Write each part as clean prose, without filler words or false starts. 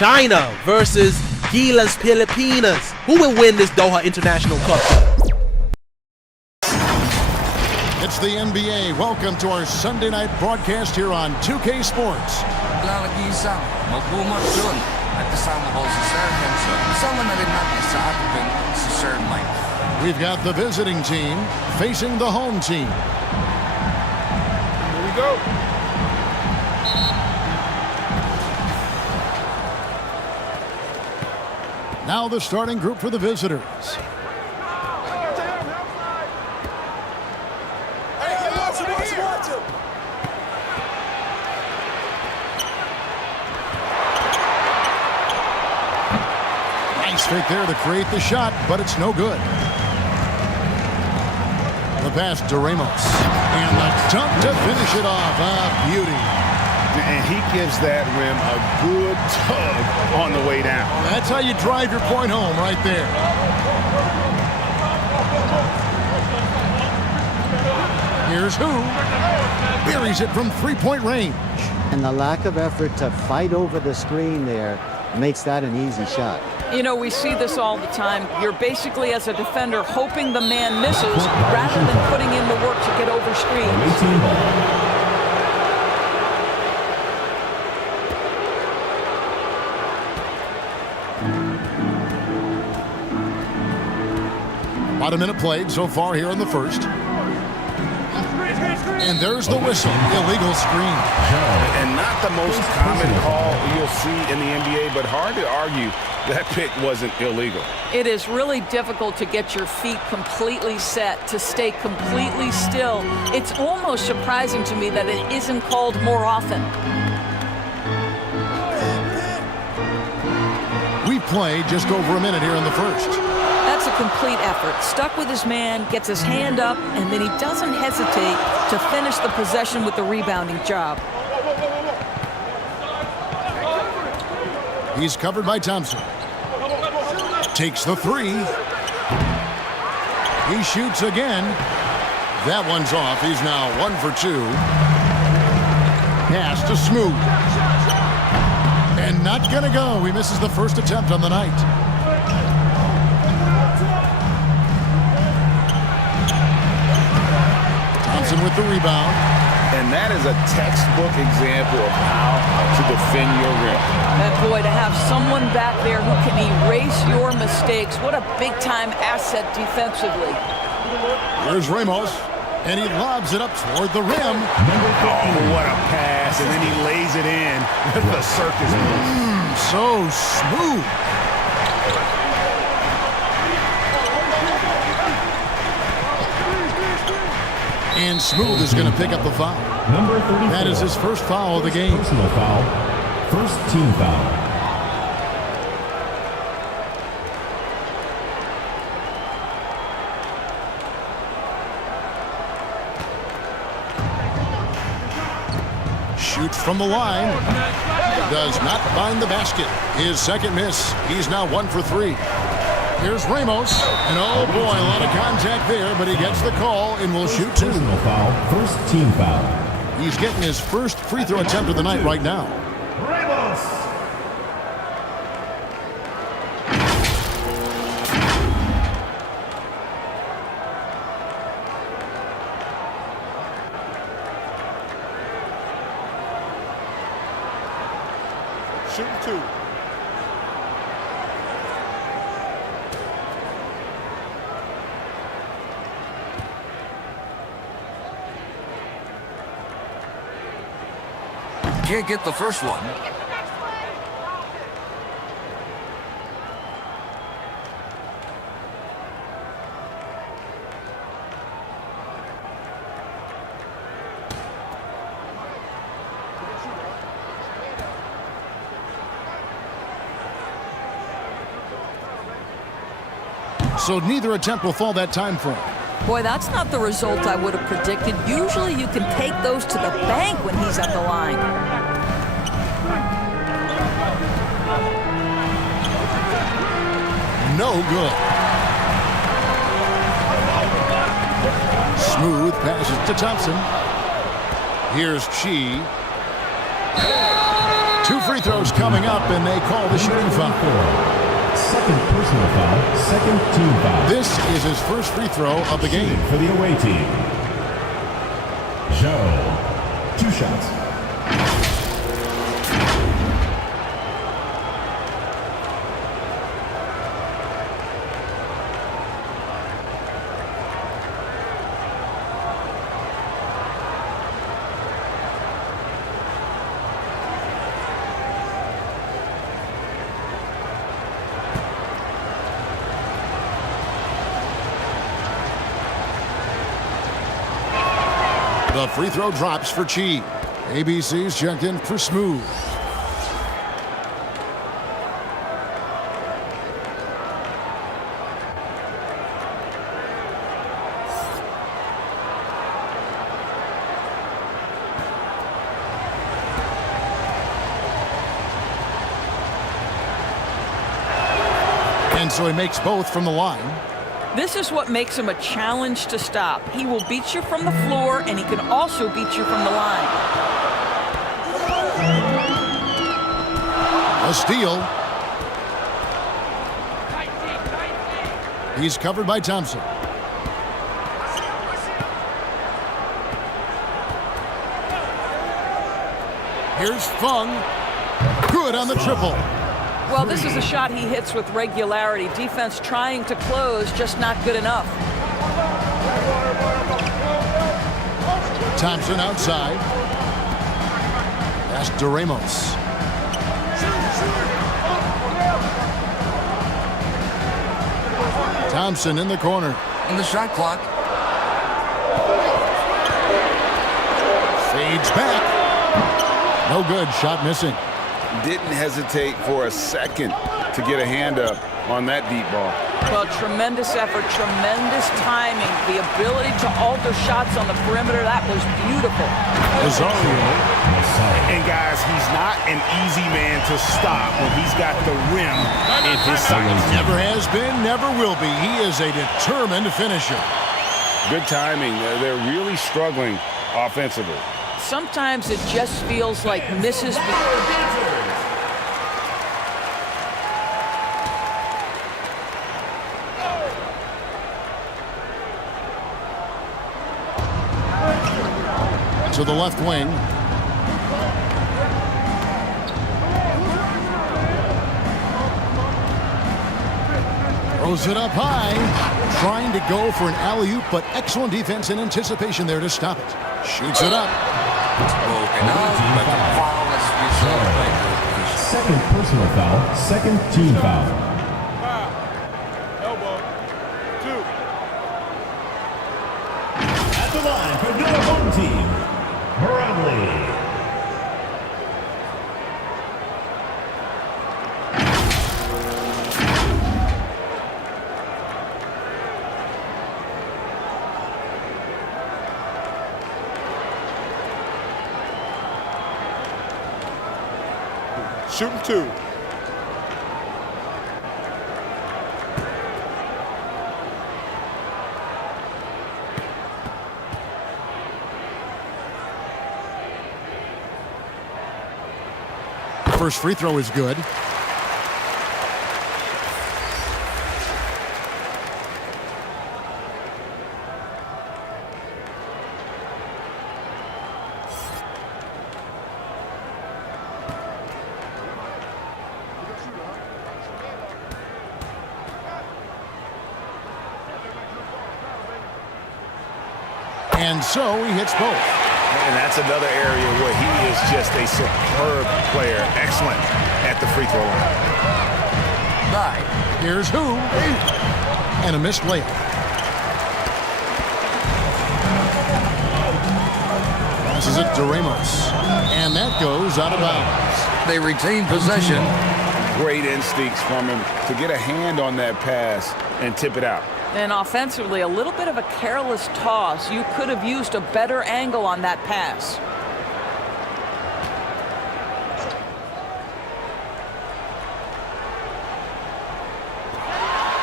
China versus GILAS Pilipinas. Who will win this Doha International Cup? It's the NBA. Welcome to our Sunday night broadcast here on 2K Sports. Lalagi-isang magbumat dun at kasama ko si Sir Henson. Kasama na rin natin sa atin si Sir Mike. We've got the visiting team facing the home team. Here we go. Now the starting group for the visitors. Nice fake there to create the shot, but it's no good. The pass to Ramos. And the dunk to finish it off. Beauty. And he gives that rim a good tug on the way down. That's how you drive your point home right there. Here's who buries it from three-point range. And the lack of effort to fight over the screen there makes that an easy shot. You know, we see this all the time. You're basically, as a defender, hoping the man misses rather than putting in the work to get over screens. About a minute played so far here in the first. And there's the whistle. Illegal screen. And not the most common call you'll see in the NBA, but hard to argue that pick wasn't illegal. It is really difficult to get your feet completely set, to stay completely still. It's almost surprising to me that it isn't called more often. We played just over a minute here in the first. That's a complete effort. Stuck with his man, gets his hand up, and then he doesn't hesitate to finish the possession with the rebounding job. He's covered by Thompson. Takes the three. He shoots again. That one's off. He's now 1 for 2. Pass to Smooth. And not gonna go. He misses the first attempt on the night. With the rebound. And that is a textbook example of how to defend your rim. And boy, to have someone back there who can erase your mistakes, what a big-time asset defensively. Here's Ramos, and he lobs it up toward the rim. Oh, what a pass, and then he lays it in. The circus move. So smooth. And Smooth is going to pick up the foul. Number 34. That is his first foul of the game. Personal foul. First team foul. Shoots from the line. Does not find the basket. His second miss. He's now 1 for 3. Here's Ramos, and oh boy, a lot of contact there, but he gets the call and will shoot 2. Personal foul, first team foul. He's getting his first free throw attempt of the night right now. Ramos. Shooting 2. Can't get the first one. So neither attempt will fall that time frame. Boy, that's not the result I would have predicted. Usually you can take those to the bank when he's at the line. No good. Smooth passes to Thompson. Here's Chi. 2 free throws coming up, and they call the shooting foul. Second personal foul, second team foul. This is his first free throw of the game. For the away team. Joe, 2 shots. The free throw drops for Chi. ABC's checked in for Smooth. And so he makes both from the line. This is what makes him a challenge to stop. He will beat you from the floor, and he can also beat you from the line. A steal. He's covered by Thompson. Here's Fung. Good on the triple. Well, this is a shot he hits with regularity. Defense trying to close, just not good enough. Thompson outside. Pass to Ramos. Thompson in the corner. On the shot clock. Fades back. No good. Shot missing. Didn't hesitate for a second to get a hand up on that deep ball. Well, tremendous effort, tremendous timing. The ability to alter shots on the perimeter, that was beautiful. Rosario. And guys, he's not an easy man to stop when he's got the rim in his sights. Never has been, never will be. He is a determined finisher. Good timing. They're really struggling offensively. Sometimes it just feels like misses. To the left wing. Throws it up high. Trying to go for an alley-oop, but excellent defense and anticipation there to stop it. Shoots it up. Broken up, but the flawless result by the Second personal foul, second team foul. At the line for the home team, Bradley. Shooting 2. First free throw is good. And so he hits both. And that's another area where he is just a superb player. Excellent at the free throw line. Here's who. And a missed layup. Passes it to Ramos. And that goes out of bounds. They retain possession. Great instincts from him to get a hand on that pass and tip it out. And offensively, a little bit of a careless toss. You could have used a better angle on that pass.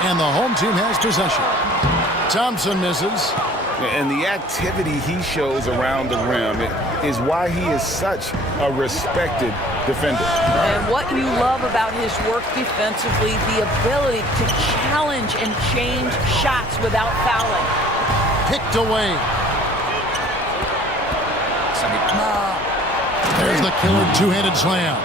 And the home team has possession. Thompson misses. And the activity he shows around the rim is why he is such a respected defender. And what you love about his work defensively, the ability to challenge and change shots without fouling. Picked away. Sa gitna. There's the killer two-handed slam.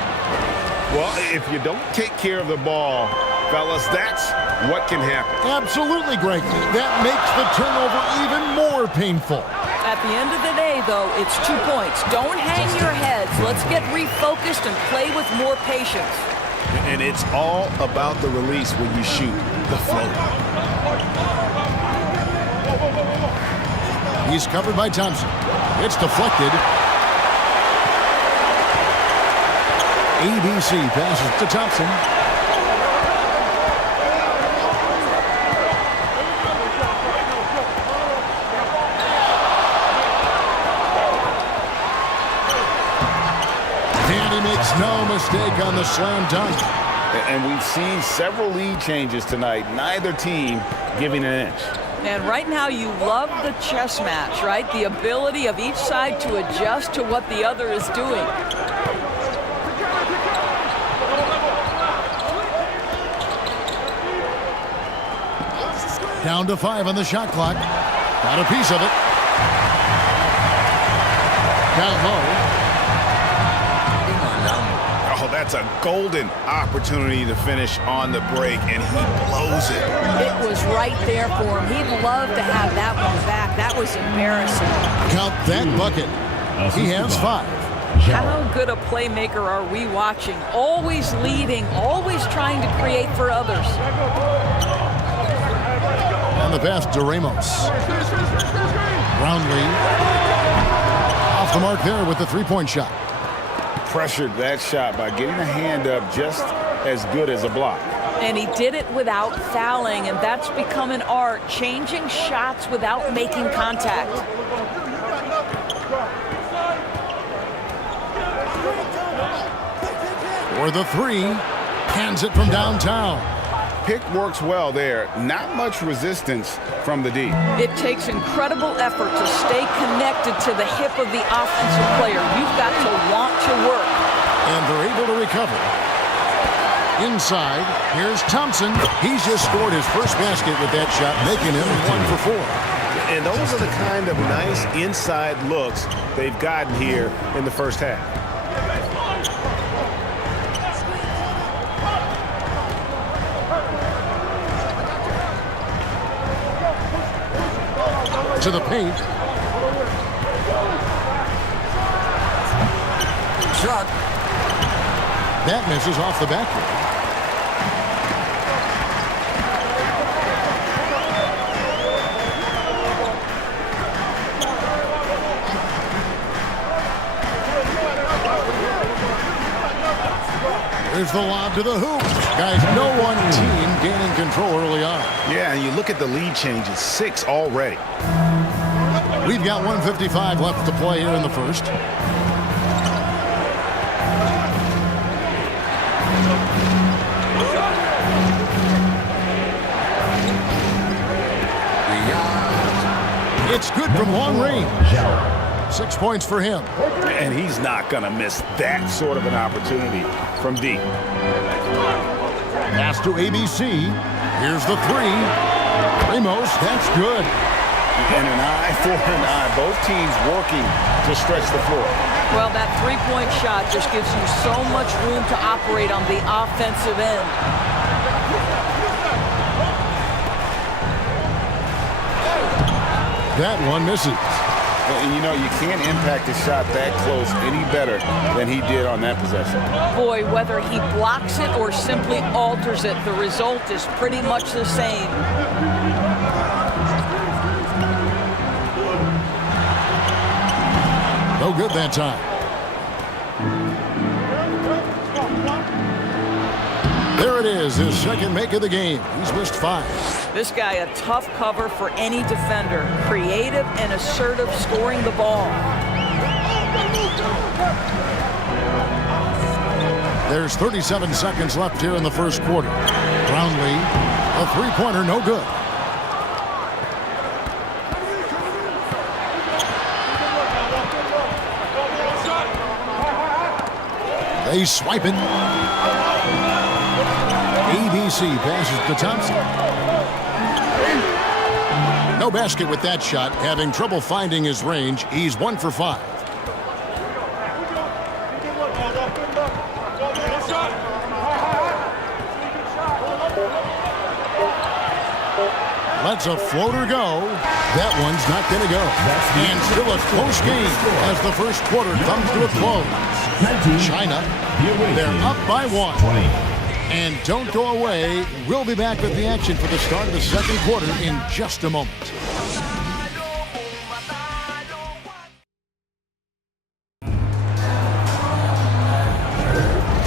Well, if you don't take care of the ball, fellas, that's what can happen. Absolutely, Greg. That makes the turnover even more painful. At the end of the day, though, it's 2 points. Don't hang your heads. Let's get refocused and play with more patience. And it's all about the release when you shoot the float. He's covered by Thompson. It's deflected. ABC passes to Thompson. And he makes no mistake on the slam dunk. And we've seen several lead changes tonight, neither team giving an inch. And right now you love the chess match, right? The ability of each side to adjust to what the other is doing. Down to 5 on the shot clock. Got a piece of it. Down low. Oh, that's a golden opportunity to finish on the break, and he blows it. It was right there for him. He'd love to have that one back. That was embarrassing. Count that bucket. He has 5. How good a playmaker are we watching? Always leading, always trying to create for others. And the pass to Ramos. Brownlee off the mark there with the three-point shot. Pressured that shot by getting a hand up just as good as a block. And he did it without fouling, and that's become an art, changing shots without making contact. For the 3, hands it from downtown. Pick works well there. Not much resistance from the D. It takes incredible effort to stay connected to the hip of the offensive player. You've got to want to work. And they're able to recover. Inside, here's Thompson. He's just scored his first basket with that shot, making him 1 for 4. And those are the kind of nice inside looks they've gotten here in the first half. To the paint. Shot. That misses off the backboard. There's the lob to the hoop. Guys, no one team gaining control early on. Yeah, and you look at the lead changes, 6 already. We've got 1:55 left to play here in the first. It's good from long range. 6 points for him. And he's not going to miss that sort of an opportunity from deep. Pass to ABC. Here's the 3. Ramos, that's good. And an eye for an eye. Both teams working to stretch the floor. Well, that three-point shot just gives you so much room to operate on the offensive end. That one misses. And you know, you can't impact a shot that close any better than he did on that possession. Boy, whether he blocks it or simply alters it, the result is pretty much the same. No good that time. There it is, his second make of the game. He's missed 5. This guy, a tough cover for any defender. Creative and assertive scoring the ball. There's 37 seconds left here in the first quarter. Brownlee, a three-pointer, no good. They swipe it. ABC passes to Thompson. No basket with that shot. Having trouble finding his range. He's 1 for 5. Lets a floater go. That one's not going to go. And still a close game as the first quarter comes to a close. China, they're up by 1. And don't go away. We'll be back with the action for the start of the second quarter in just a moment.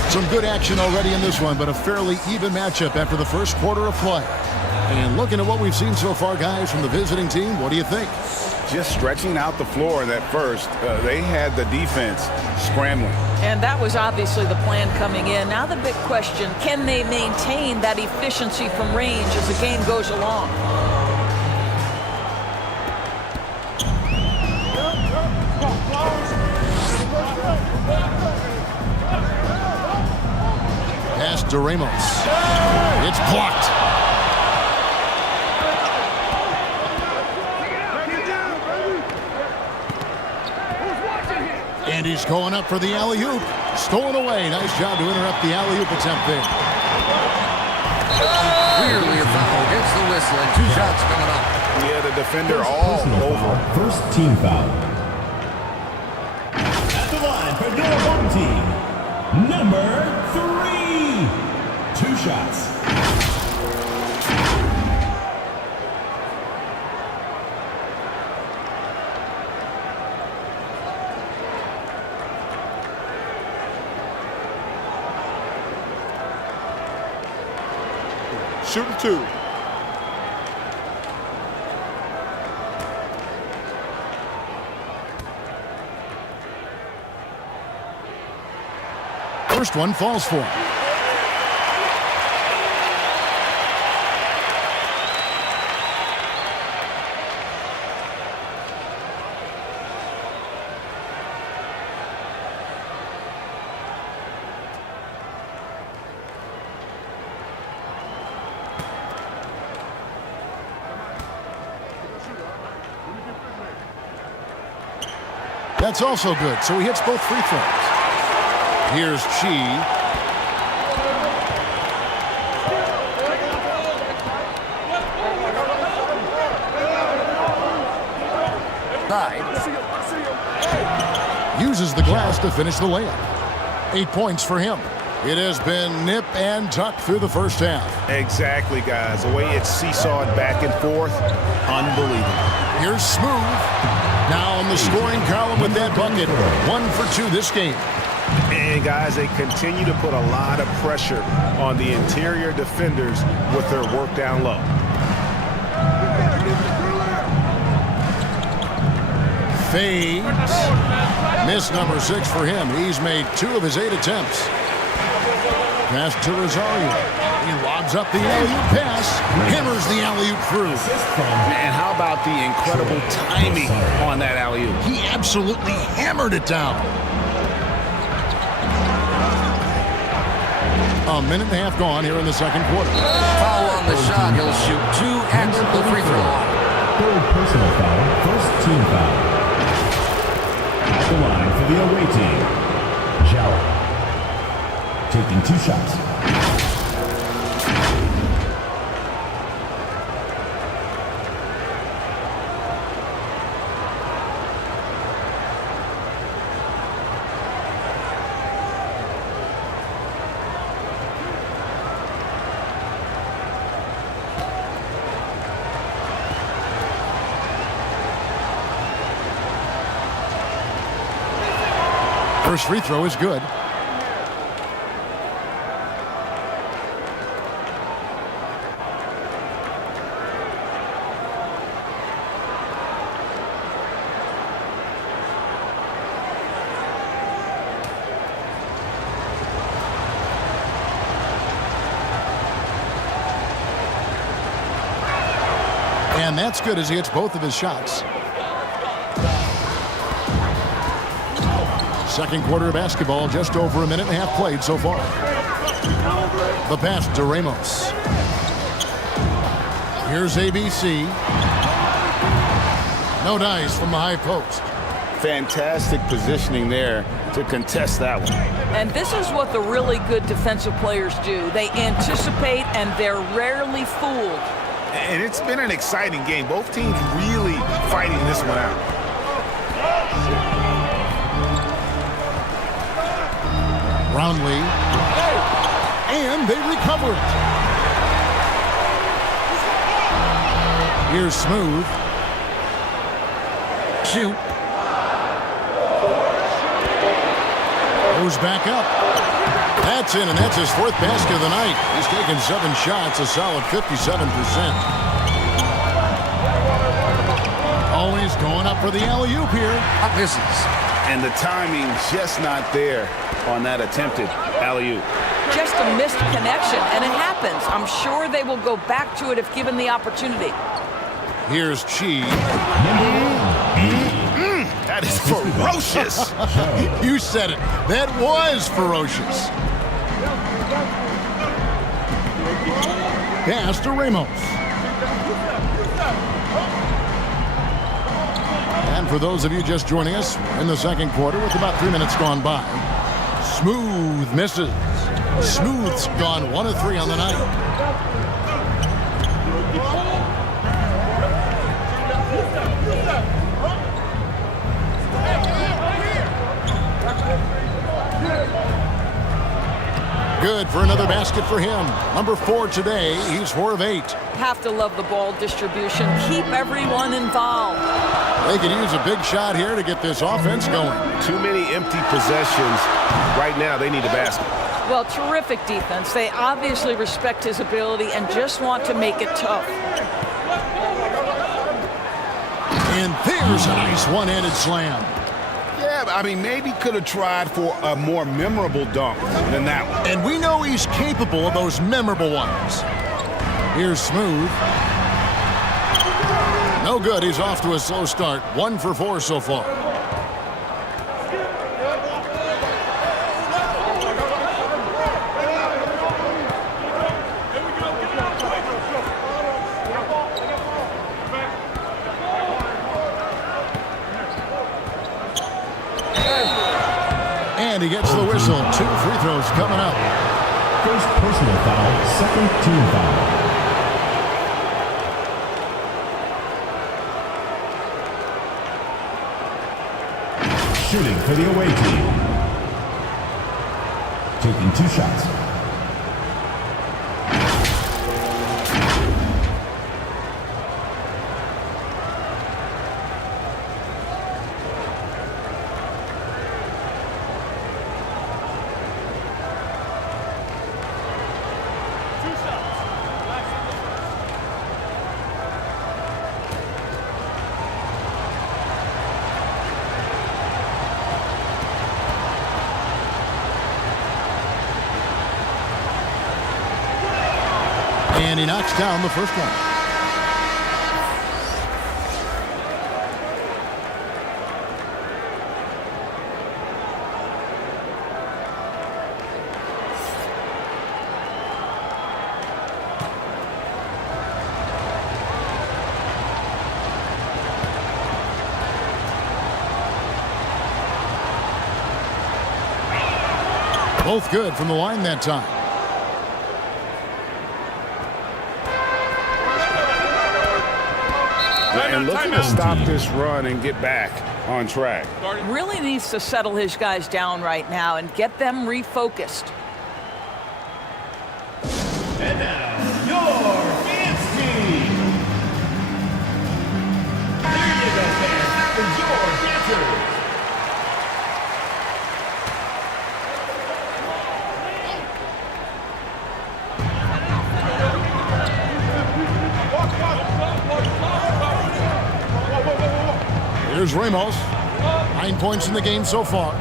Some good action already in this one, but a fairly even matchup after the first quarter of play. And looking at what we've seen so far, guys, from the visiting team, what do you think? Just stretching out the floor in that first. They had the defense scrambling. And that was obviously the plan coming in. Now the big question, can they maintain that efficiency from range as the game goes along? Pass to Ramos. It's blocked. And he's going up for the alley-oop. Stolen away. Nice job to interrupt the alley-oop attempt there. Clearly a foul. Gets the whistle and 2 shots coming up. Yeah, the defender all over. First team foul. At the line for your home team, number 3. 2 shots. Shooting 2. First one falls for him. That's also good, so he hits both free throws. Here's Chi. Uses the glass to finish the layup. 8 points for him. It has been nip and tuck through the first half. Exactly, guys. The way it's seesawed back and forth, unbelievable. Here's Smooth. Now in the scoring column with that bucket. 1 for 2 this game. And, guys, they continue to put a lot of pressure on the interior defenders with their work down low. Fades. Miss number 6 for him. He's made 2 of his 8 attempts. Pass to Rosario. He lobs up the alley-oop pass. Hammers the alley-oop through. And how about the incredible timing on that alley-oop? He absolutely hammered it down. A minute and a half gone here in the second quarter. Foul on the shot. He'll shoot 2 at the free throw line. Third personal foul. First team foul. At the line for the away team, Jala. Taking 2 shots. First free throw is good. And that's good as he hits both of his shots. Second quarter of basketball, just over a minute and a half played so far. The pass to Ramos. Here's ABC. No dice from the high post. Fantastic positioning there to contest that one. And this is what the really good defensive players do. They anticipate and they're rarely fooled. And it's been an exciting game. Both teams really fighting this one out. Brownlee. And they recover it. Here's Smooth. Shoot. Goes back up. That's in, and that's his fourth basket of the night. He's taken 7 shots, a solid 57%. Always going up for the alley-oop here. And the timing just not there on that attempted alley-oop. Just a missed connection, and it happens. I'm sure they will go back to it if given the opportunity. Here's Chi. That is ferocious. You said it. That was ferocious. Pass to Ramos. And for those of you just joining us, in the second quarter with about 3 minutes gone by, Smooth misses. Smooth's gone 1 of 3 on the night. Good for another basket for him. Number 4 today. He's 4 of 8. Have to love the ball distribution. Keep everyone involved. They could use a big shot here to get this offense going. Too many empty possessions. Right now, they need a basket. Well, terrific defense. They obviously respect his ability and just want to make it tough. And there's a nice one-handed slam. Yeah, I mean, maybe could have tried for a more memorable dunk than that one. And we know he's capable of those memorable ones. Here's Smooth. No good. He's off to a slow start. 1 for 4 so far. And he gets the whistle. 2 free throws coming up. First personal foul, second team foul. Shooting for the away team. Taking 2 shots. And he knocks down the first one. Both good from the line that time. And looking to stop this run and get back on track. Really needs to settle his guys down right now and get them refocused. And now, your dance team. There you go, fans. That was your dancers. Here's Ramos. 9 points in the game so far. To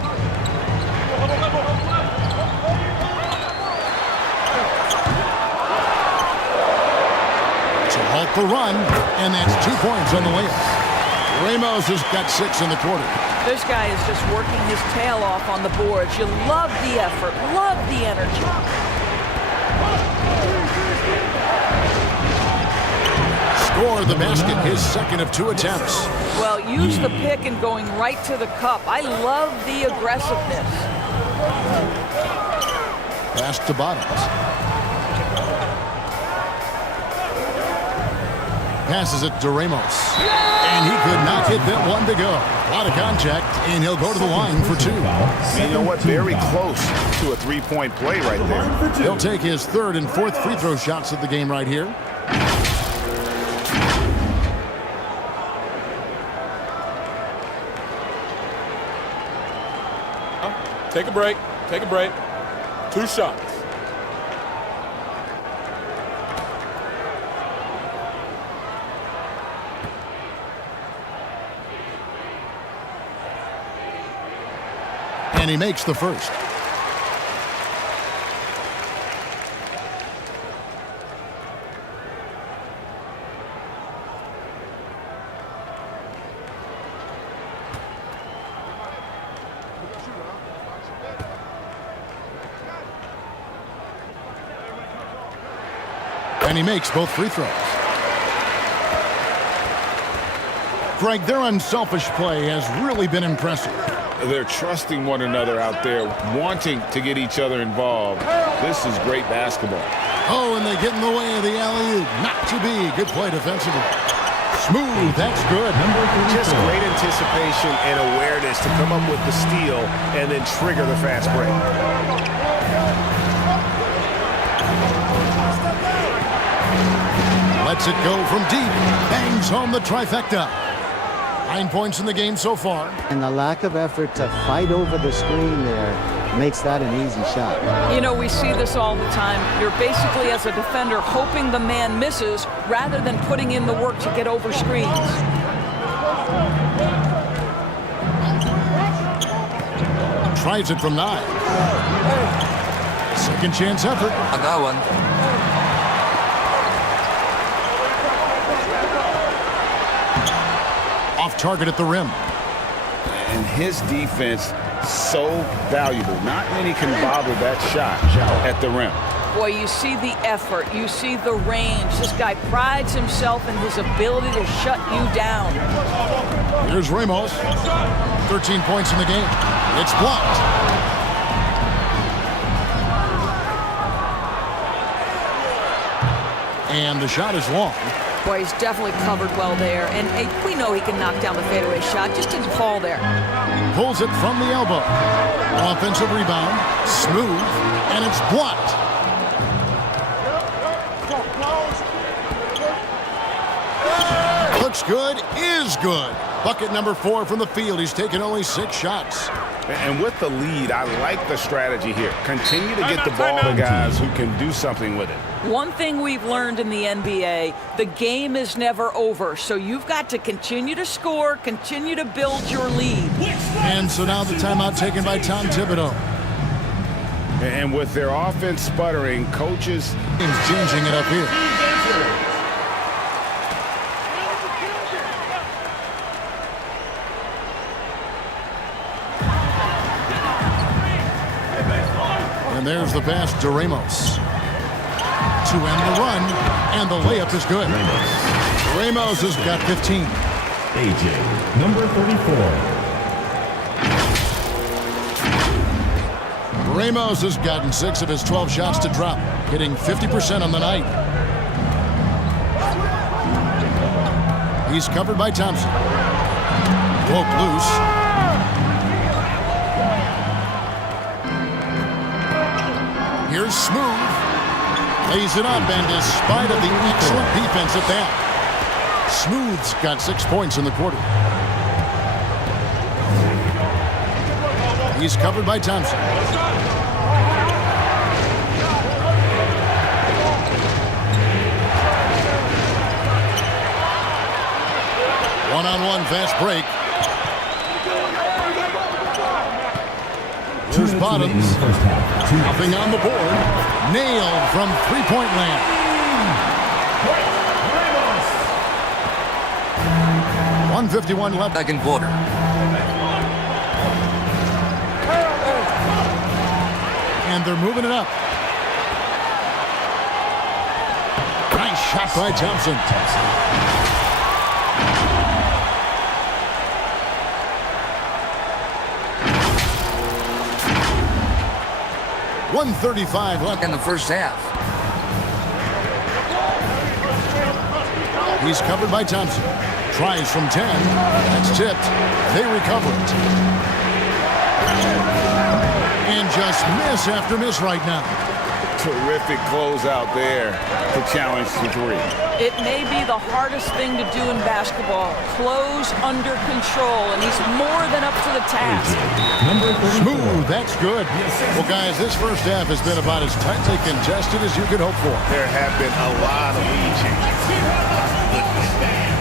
halt the run, and that's 2 points on the layup. Ramos has got 6 in the quarter. This guy is just working his tail off on the boards. You love the effort, love the energy. Score the basket, his second of 2 attempts. Well, use the pick and going right to the cup. I love the aggressiveness. Pass to Bottoms. Passes it to Ramos. And he could not hit that one to go. A lot of contact, and he'll go to the line for 2. And you know what? Very close to a three-point play right there. He'll take his 3rd and 4th free throw shots of the game right here. Take a break. Take a break. 2 shots. And he makes the first. And he makes both free throws. Greg, their unselfish play has really been impressive. They're trusting one another out there, wanting to get each other involved. This is great basketball. Oh, and they get in the way of the alley-oop. Not to be. Good play defensively. Smooth. That's good. Just great anticipation and awareness to come up with the steal and then trigger the fast break. Lets it go from deep. Bangs home the trifecta. 9 points in the game so far. And the lack of effort to fight over the screen there makes that an easy shot. You know, we see this all the time. You're basically, as a defender, hoping the man misses rather than putting in the work to get over screens. Tries it from 9. Second chance effort. I got one. Off target at the rim. And his defense, so valuable. Not many can bother that shot at the rim. Boy, you see the effort. You see the range. This guy prides himself in his ability to shut you down. Here's Ramos. 13 points in the game. It's blocked. And the shot is long. Boy, he's definitely covered well there. And we know he can knock down the fadeaway shot. Just didn't fall there. Pulls it from the elbow. Offensive rebound. Smooth. And it's blocked. Looks good. Is good. Bucket number 4 from the field. He's taken only 6 shots. And with the lead, I like the strategy here. Continue to get the ball to guys who can do something with it. One thing we've learned in the NBA, the game is never over. So you've got to continue to score, continue to build your lead. And so now the timeout taken by Tom Thibodeau. And with their offense sputtering, coaches is changing it up here. And there's the pass to Ramos. To end the run, and the layup is good. Ramos has got 15. AJ, number 34. Ramos has gotten 6 of his 12 shots to drop, hitting 50% on the night. He's covered by Thompson. Woke loose. Here's Smooth. Lays it up, and despite of the excellent defense at that, Smooth's got 6 points in the quarter. He's covered by Thompson. One-on-one fast break. Here's Bottoms. Nothing on the board. Nailed from three-point land. 1:51 left. Second quarter. And they're moving it up. Nice shot by Thompson. .135 left in the first half. He's covered by Thompson. Tries from 10. That's tipped. They recover it. And just miss after miss right now. Terrific closeout there to challenge the three. It may be the hardest thing to do in basketball. Close under control, and he's more than up to the task. Smooth, that's good. Well, guys, this first half has been about as tightly contested as you could hope for. There have been a lot of lead changes.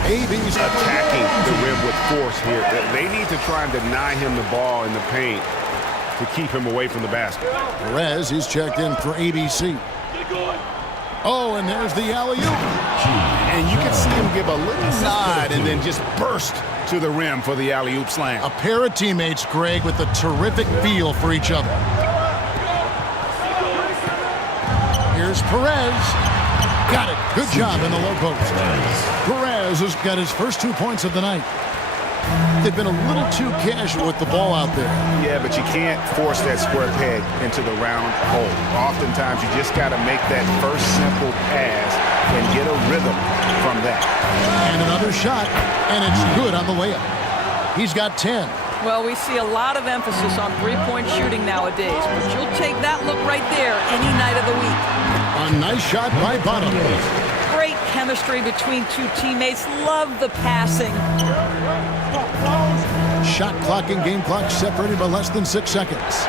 AB's attacking the rim with force here. They need to try and deny him the ball in the paint to keep him away from the basket. Perez, he's checked in for ABC. Oh, and there's the alley-oop. And you can see him give a little nod and then just burst to the rim for the alley-oop slam. A pair of teammates, Greg, with a terrific feel for each other. Here's Perez. Got it. Good job in the low post. Perez has got his first 2 points of the night. They've been a little too casual with the ball out there. Yeah, but you can't force that square peg into the round hole. Oftentimes, you just got to make that first simple pass and get a rhythm from that. And another shot, and it's good on the layup. He's got 10. Well, we see a lot of emphasis on three-point shooting nowadays, but you'll take that look right there any night of the week. A nice shot by Bottom. Great chemistry between two teammates. Love the passing. Shot clock and game clock separated by less than 6 seconds.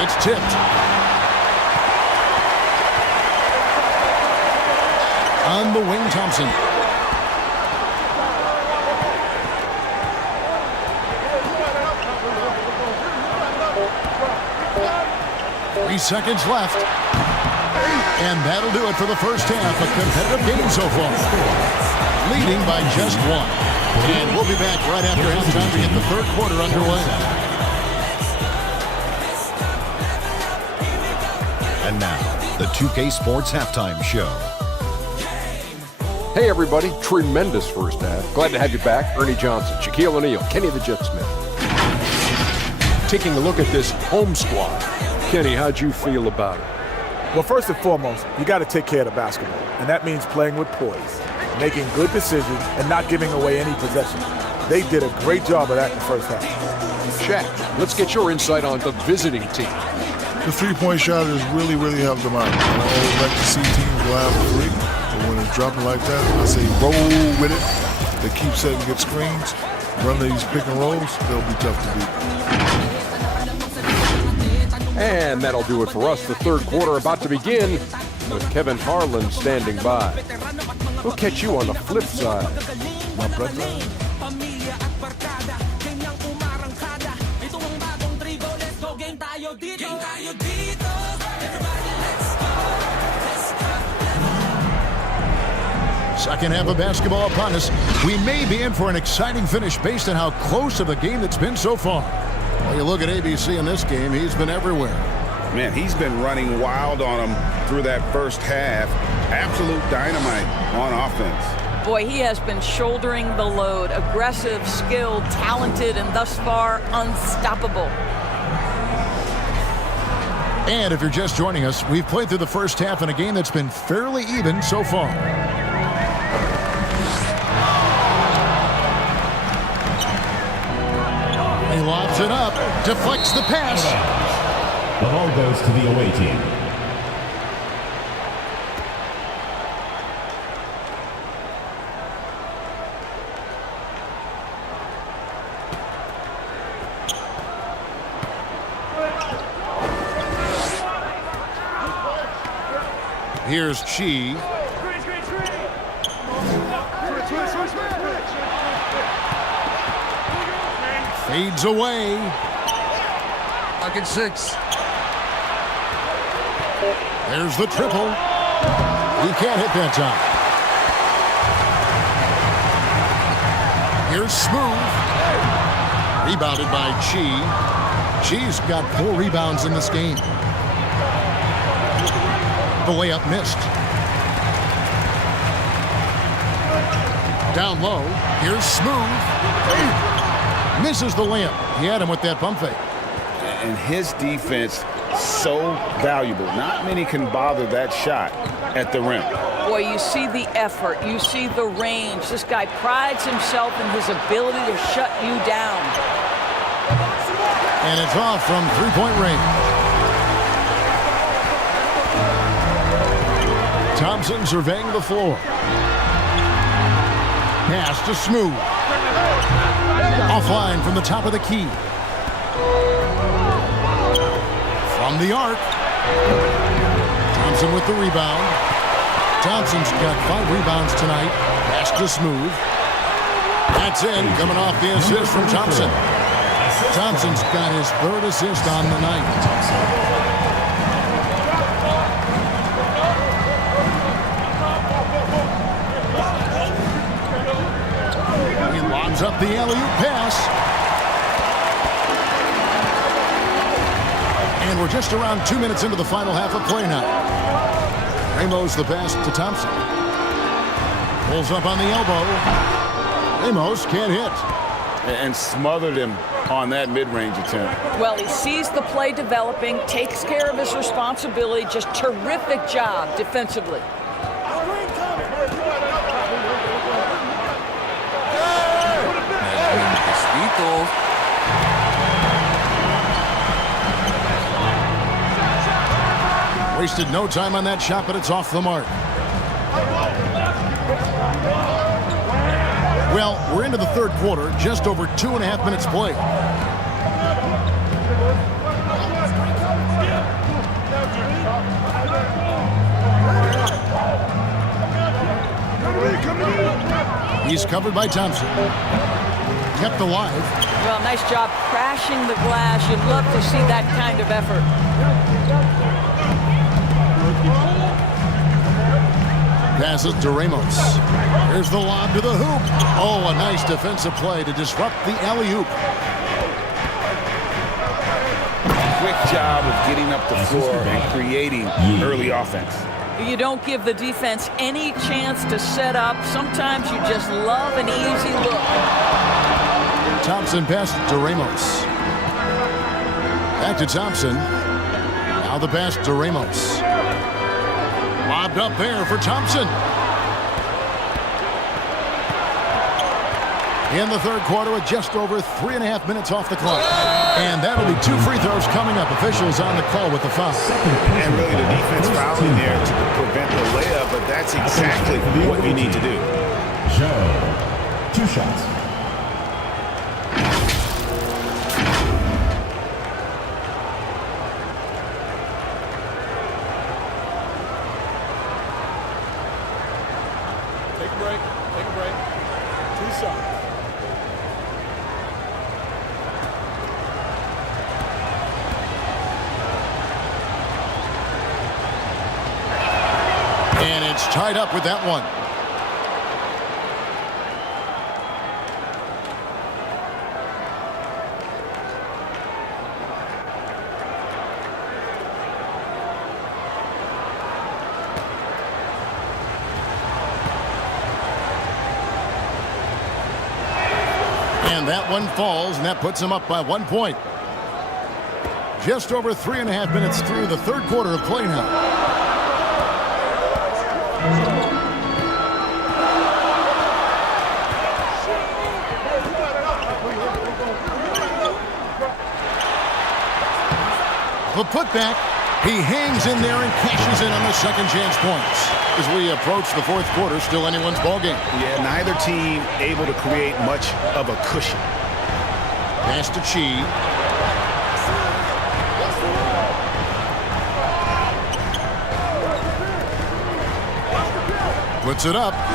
It's tipped. On the wing, Thompson. Three seconds left. And that'll do it for the first half. A competitive game so far. Leading by just one. And we'll be back right after halftime to get the third quarter underway. And now, the 2K Sports Halftime Show. Hey everybody, tremendous first half. Glad to have you back. Ernie Johnson, Shaquille O'Neal, Kenny the Jet Smith. Taking a look at this home squad. Kenny, how'd you feel about it? Well, first and foremost, you got to take care of the basketball, and that means playing with poise, making good decisions, and not giving away any possession. They did a great job of that in the first half. Shaq, let's get your insight on the visiting team. The three-point shot has really, really helped them out. And I always like to see teams go after three, but when it's dropping like that, I say roll with it. They keep setting good screens, run these pick and rolls, they'll be tough to beat. And that'll do it for us. The third quarter about to begin with Kevin Harlan standing by. We'll catch you on the flip side. My brother. Second half of basketball upon us. We may be in for an exciting finish based on how close of a game it's been so far. Well, you look at ABC in this game, he's been everywhere. Man, he's been running wild on them through that first half. Absolute dynamite on offense. Boy, he has been shouldering the load. Aggressive, skilled, talented, and thus far unstoppable. And if you're just joining us, we've played through the first half in a game that's been fairly even so far. He lobs it up, deflects the pass. The ball goes to the away team. Here's Chi. Fades away. Pocket 6. There's the triple. He can't hit that time. Here's Smooth. Rebounded by Chi. Chi's got 4 rebounds in this game. The layup missed. Down low. Here's Smooth. Misses the layup. He had him with that pump fake. And his defense so valuable. Not many can bother that shot at the rim. Boy, you see the effort. You see the range. This guy prides himself in his ability to shut you down. And it's off from 3-point range. Thompson surveying the floor. Pass to Smooth. Offline from the top of the key. From the arc. Thompson with the rebound. Thompson's got 5 rebounds tonight. Pass to Smooth. That's in, coming off the assist from Thompson. Thompson's got his 3rd assist on the night. Up the alley-oop pass. And we're just around 2 minutes into the final half of play now. Ramos the pass to Thompson. Pulls up on the elbow. Ramos can't hit. And smothered him on that mid-range attempt. Well, he sees the play developing, takes care of his responsibility. Just terrific job defensively. Wasted no time on that shot, but it's off the mark. Well, we're into the 3rd quarter, just over 2.5 minutes played. He's covered by Thompson. Kept alive. Well, nice job crashing the glass. You'd love to see that kind of effort. Passes to Ramos. Here's the lob to the hoop. Oh, a nice defensive play to disrupt the alley-oop. Quick job of getting up the floor and creating early offense. You don't give the defense any chance to set up. Sometimes you just love an easy look. Thompson passes to Ramos. Back to Thompson. Now the pass to Ramos. Lobbed up there for Thompson. In the 3rd quarter with just over 3.5 minutes off the clock. And that'll be 2 free throws coming up. Officials on the call with the foul. And really the defense fouling there to prevent the layup, but that's exactly what you need to do. Joe, 2 shots. Take a break. 2 shots. And it's tied up with that one. And that one falls, and that puts him up by 1 point. Just over 3.5 minutes through the 3rd quarter of play now. The putback, he hangs in there and cashes in on the second chance points. As we approach the 4th quarter, still anyone's ballgame. Yeah, neither team able to create much of a cushion. Pass to Chi. Puts it up. Time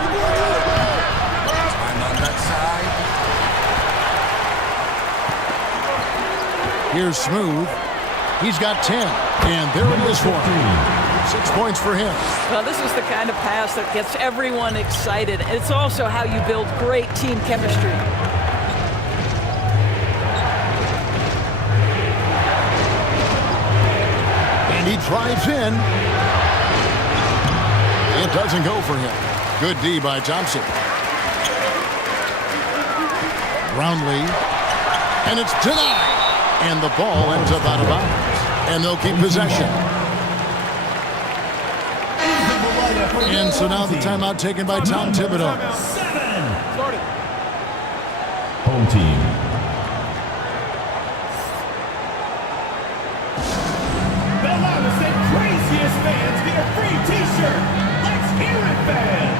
on that side. Here's Smooth. He's got 10, and there it is for him. 6 points for him. Well, this is the kind of pass that gets everyone excited. It's also how you build great team chemistry. And he drives in. It doesn't go for him. Good D by Thompson. Brownlee. And it's denied. And the ball ends up out of bounds. And they'll keep possession. And so now the timeout taken by Tom Thibodeau. Home team. The loudest and craziest fans get a free t-shirt. Let's hear it, fans.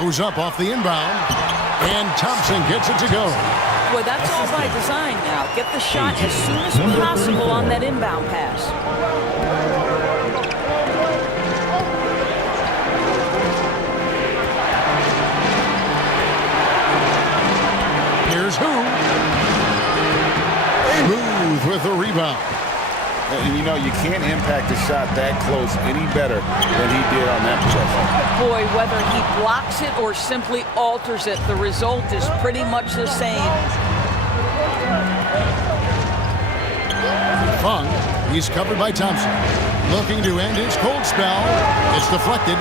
Goes up off the inbound, and Thompson gets it to go. Boy, that's all by design now. Get the shot as soon as possible on that inbound pass. Here's who. Smooth with the rebound. And you know, you can't impact the shot that close any better than he did on that possession. Boy, whether he blocks it or simply alters it, the result is pretty much the same. Fung, he's covered by Thompson. Looking to end his cold spell. It's deflected.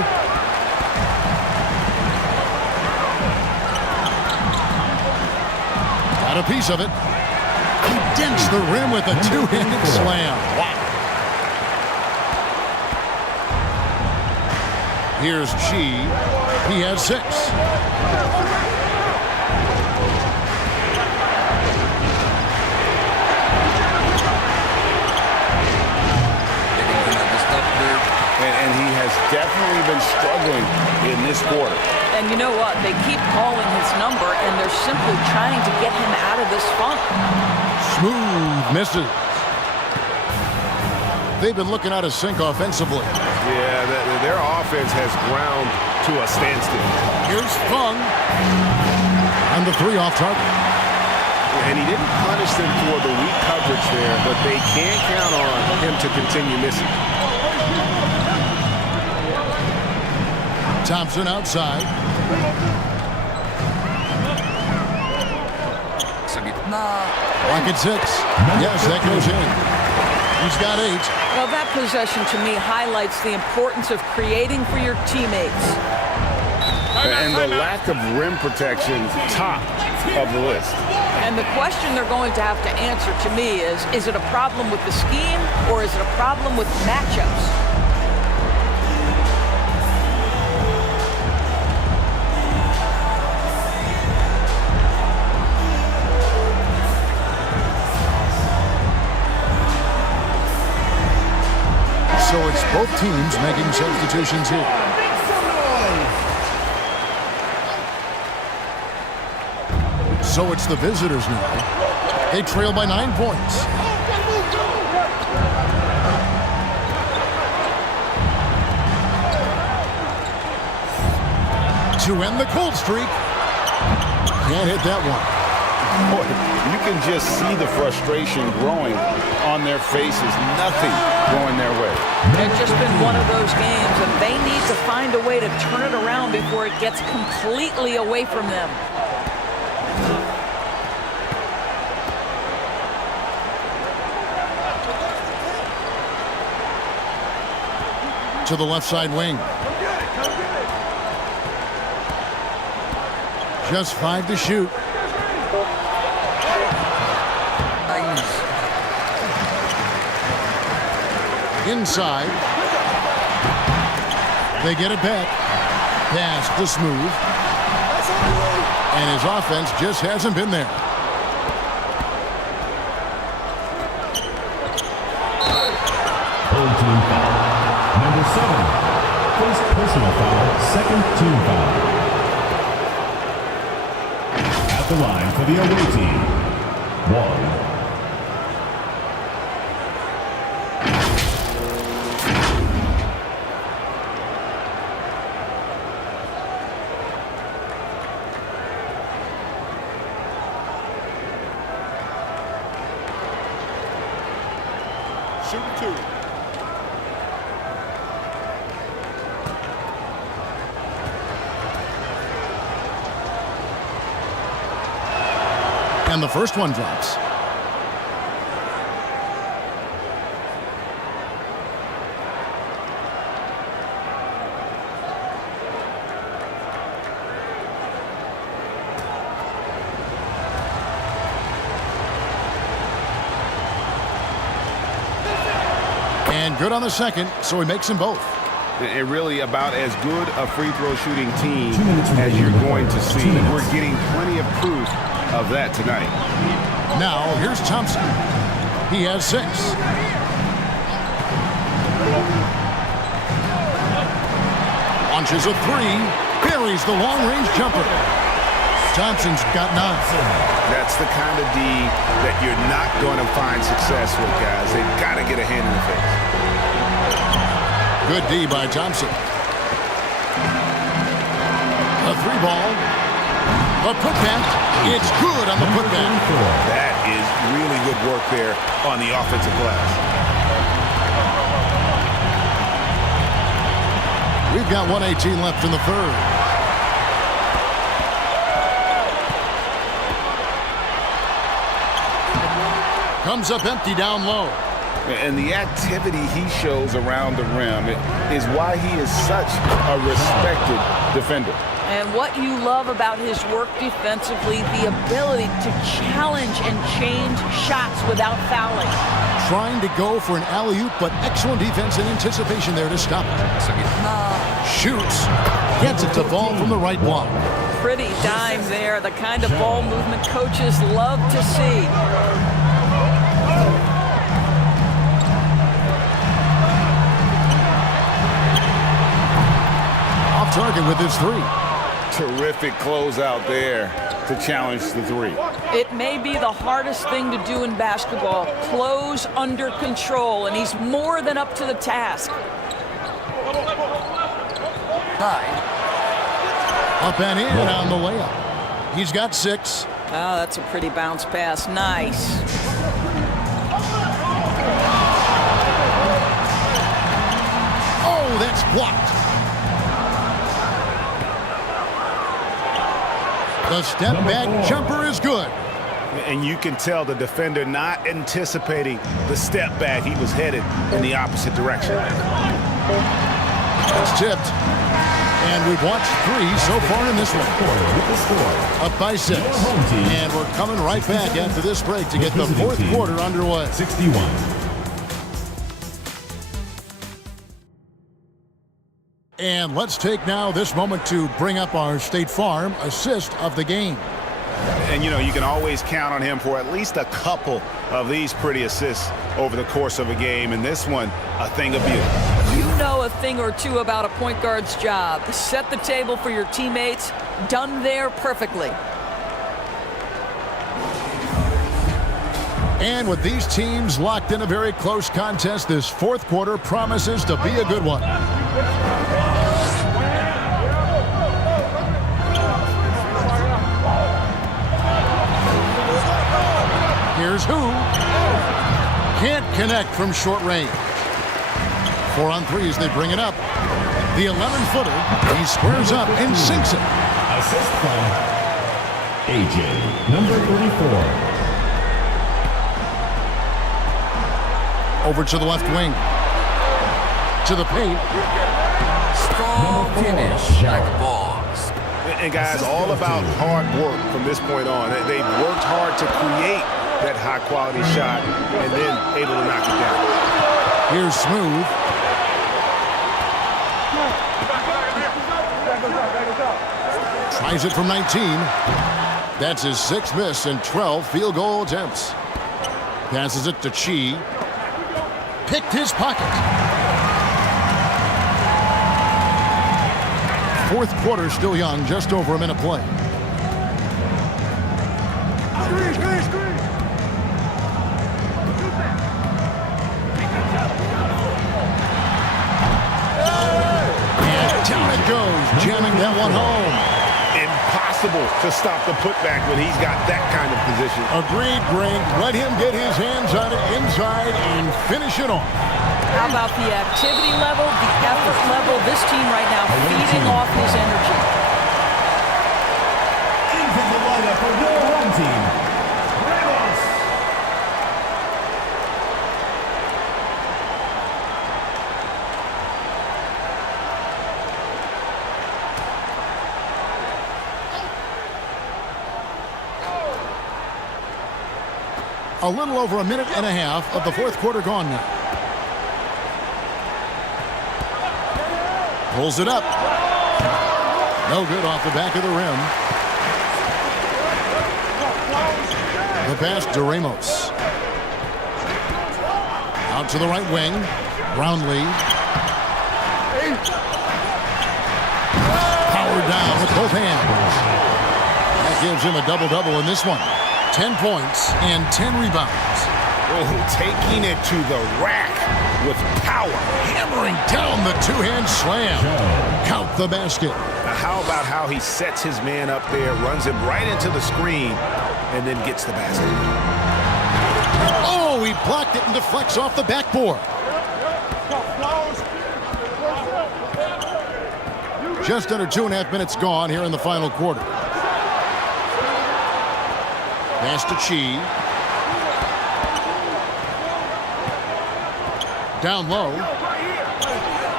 Got a piece of it. He dents the rim with a two-handed slam. Wow. Here's Chi. He has 6. And he has definitely been struggling in this quarter. And you know what? They keep calling his number, and they're simply trying to get him out of this funk. Smooth misses. They've been looking out of sync offensively. Yeah, their offense has ground to a standstill. Here's Fung. And the 3 off target. And he didn't punish them for the weak coverage there, but they can't count on him to continue missing. Thompson outside. Rocket 6. Yes, that goes in. He's got 8. Well, that possession to me highlights the importance of creating for your teammates. And the lack of rim protection, top of the list. And the question they're going to have to answer to me is it a problem with the scheme or is it a problem with matchups? So it's both teams making substitutions here. So it's the visitors now. They trail by 9 points. To end the cold streak. Can't hit that one. Boy, you can just see the frustration growing on their faces. Nothing going their way. It's just been one of those games, and they need to find a way to turn it around before it gets completely away from them. To the left side wing. Just 5 to shoot. Inside. They get it back. Pass to Smooth. And his offense just hasn't been there. Home team foul. Number 7. First personal foul. Second team foul. At At the line for the away team, 1. Shooting 2. And the first one drops. And good on the second, so he makes them both. And really about as good a free throw shooting team as you're going to see. We're getting plenty of proof of that tonight. Now here's Thompson. He has 6. Launches a 3, buries the long-range jumper. Thompson's got 9. That's the kind of D that you're not going to find success with, guys. They've got to get a hand in the face. Good D by Thompson. A 3 ball. A putback. It's good on the putback. That is really good work there on the offensive glass. We've got 1:18 left in the third. Comes up empty down low. And the activity he shows around the rim is why he is such a respected defender. And what you love about his work defensively, the ability to challenge and change shots without fouling. Trying to go for an alley-oop, but excellent defense and anticipation there to stop it. Shoots. Gets it to fall from the right block. Pretty dime there, the kind of ball movement coaches love to see. Off target with his 3. Terrific closeout there to challenge the 3. It may be the hardest thing to do in basketball, close under control, and he's more than up to the task. 9. Up and in on the layup. He's got 6. Oh, that's a pretty bounce pass. Nice. Oh, that's blocked. The step back jumper is good. And you can tell the defender not anticipating the step back. He was headed in the opposite direction. It's tipped. And we've watched 3 so far in this one. Up by 6. And we're coming right back after this break to get the fourth quarter underway. 61. And let's take now this moment to bring up our State Farm assist of the game. And, you know, you can always count on him for at least a couple of these pretty assists over the course of a game. And this one, a thing of beauty. You know a thing or two about a point guard's job. Set the table for your teammates. Done there perfectly. And with these teams locked in a very close contest, this fourth quarter promises to be a good one. Here's who can't connect from short range. 4 on 3 as they bring it up. The 11-footer, he squares up and sinks it. Assist from AJ, number 34. Over to the left wing. To the paint. Strong finish like a boss. And guys, all about hard work from this point on. They've worked hard to create that high-quality shot and then able to knock it down. Here's Smooth. Tries it from 19. That's his 6th miss and 12 field goal attempts. Passes it to Chi. Picked his pocket. Fourth quarter still young, just over a minute play. And down it goes, jamming that one home. Impossible to stop the putback when he's got that kind of position. Agreed, Brink. Let him get his hands on it inside and finish it off. How about the activity level, the effort level? This team right now feeding off his energy. In from the lineup for your home team, Ramos. A little over a minute and a half of the fourth quarter gone now. Pulls it up. No good off the back of the rim. The pass to Ramos. Out to the right wing. Brownlee. Powered down with both hands. That gives him a double-double in this one. 10 points and 10 rebounds. Oh, taking it to the rack with power. Hammering down the two-hand slam. Count the basket. Now, how about how he sets his man up there, runs him right into the screen, and then gets the basket. Oh, he blocked it and deflects off the backboard. Just under 2.5 minutes gone here in the final quarter. Pass to Chi. Down low.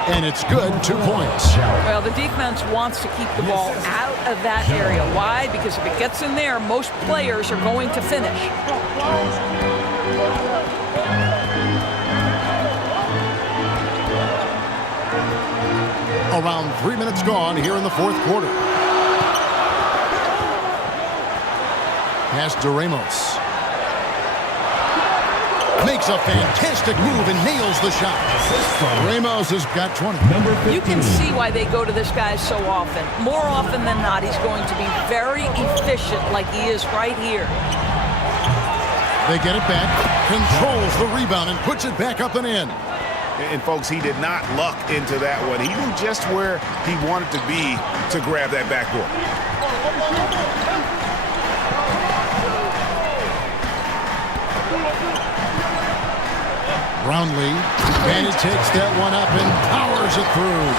And it's good. 2 points. Well, the defense wants to keep the ball out of that area. Why? Because if it gets in there, most players are going to finish. Around 3 minutes gone here in the fourth quarter. Pass to Ramos. Makes a fantastic move and nails the shot. Ramos has got 20. You can see why they go to this guy so often. More often than not, he's going to be very efficient like he is right here. They get it back, controls the rebound, and puts it back up and in. And folks, he did not luck into that one. He knew just where he wanted to be to grab that backboard. Brownlee, and he takes that one up and powers it through.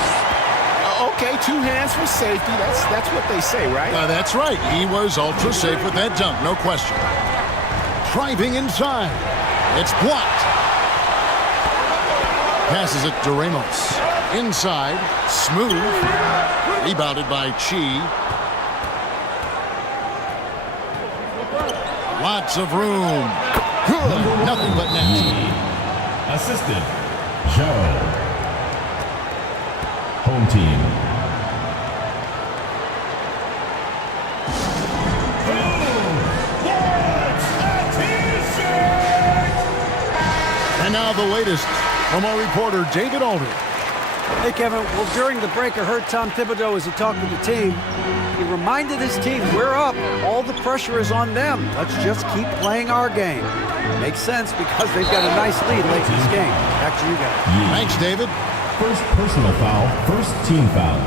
Okay, 2 hands for safety. That's what they say, right? That's right. He was ultra safe with that dunk, no question. Driving inside. It's blocked. Passes it to Ramos. Inside, smooth. Rebounded by Chi. Lots of room. Good. Nothing but net. Assistant, Joe. Home team. And now the latest from our reporter, David Alder. Hey, Kevin. Well, during the break, I heard Tom Thibodeau as he talked to the team. He reminded his team, we're up. All the pressure is on them. Let's just keep playing our game. Makes sense because they've got a nice lead late in this game. Back to you guys. Thanks, David. First personal foul, first team foul.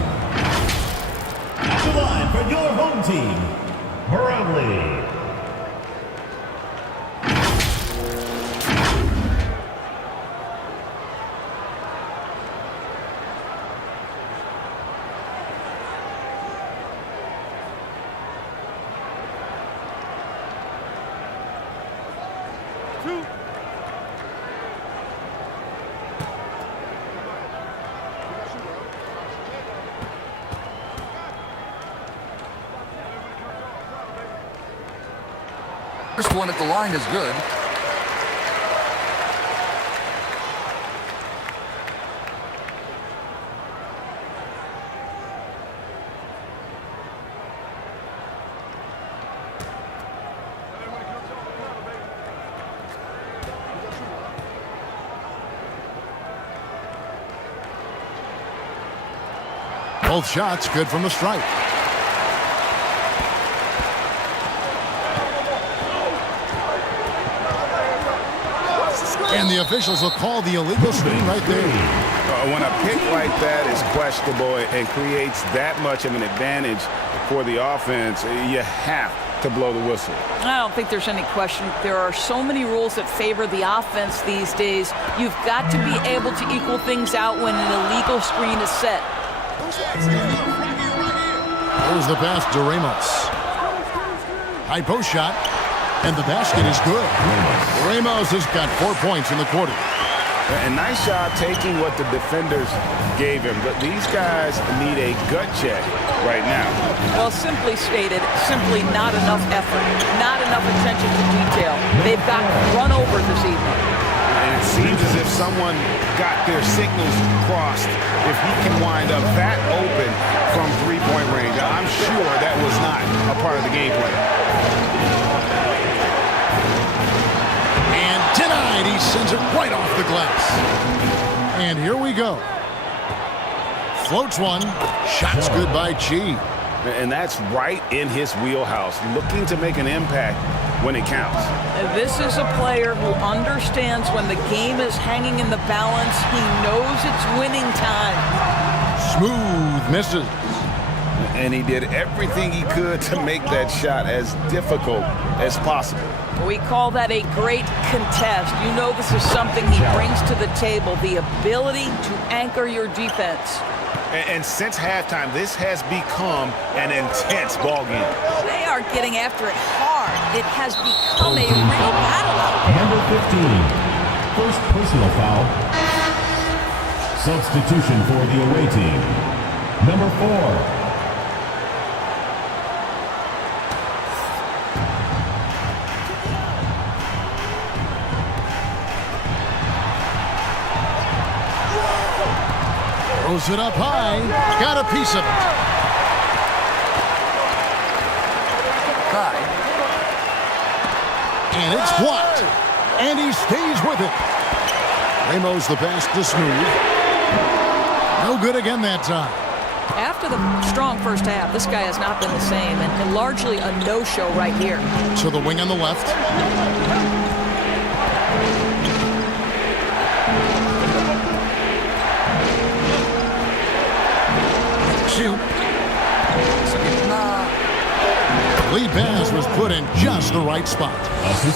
At the line for your home team, Brgy. First one at the line is good. Both shots good from the stripe. And the officials will call the illegal screen right there. When a pick like that is questionable and creates that much of an advantage for the offense, you have to blow the whistle. I don't think there's any question. There are so many rules that favor the offense these days. You've got to be able to equal things out when an illegal screen is set. There's the pass to Ramos. High post shot, and the basket is good. Ramos has got 4 points in the quarter. A nice job taking what the defenders gave him, but these guys need a gut check right now. Well, simply stated, simply not enough effort, not enough attention to detail. They've got run over this evening. And it seems as if someone got their signals crossed. If he can wind up that open from three-point range, I'm sure that was not a part of the game plan. And denied, he sends it right off the glass. And here we go. Floats one, shot's good by Chi. And that's right in his wheelhouse, looking to make an impact when it counts. This is a player who understands when the game is hanging in the balance. He knows it's winning time. Smooth misses. And he did everything he could to make that shot as difficult as possible. We call that a great contest. You know this is something he brings to the table, the ability to anchor your defense. And since halftime, this has become an intense ball game. They are getting after it hard. It has become a real battle out there. Number 15, first personal foul. Substitution for the away team. Number 4. Throws it up high. Got a piece of it. And it's blocked. And he stays with it. Ramos the pass to Smooth. No good again that time. After the strong first half, this guy has not been the same, and largely a no-show right here. To the wing on the left. Shoot. Lead pass was put in just the right spot.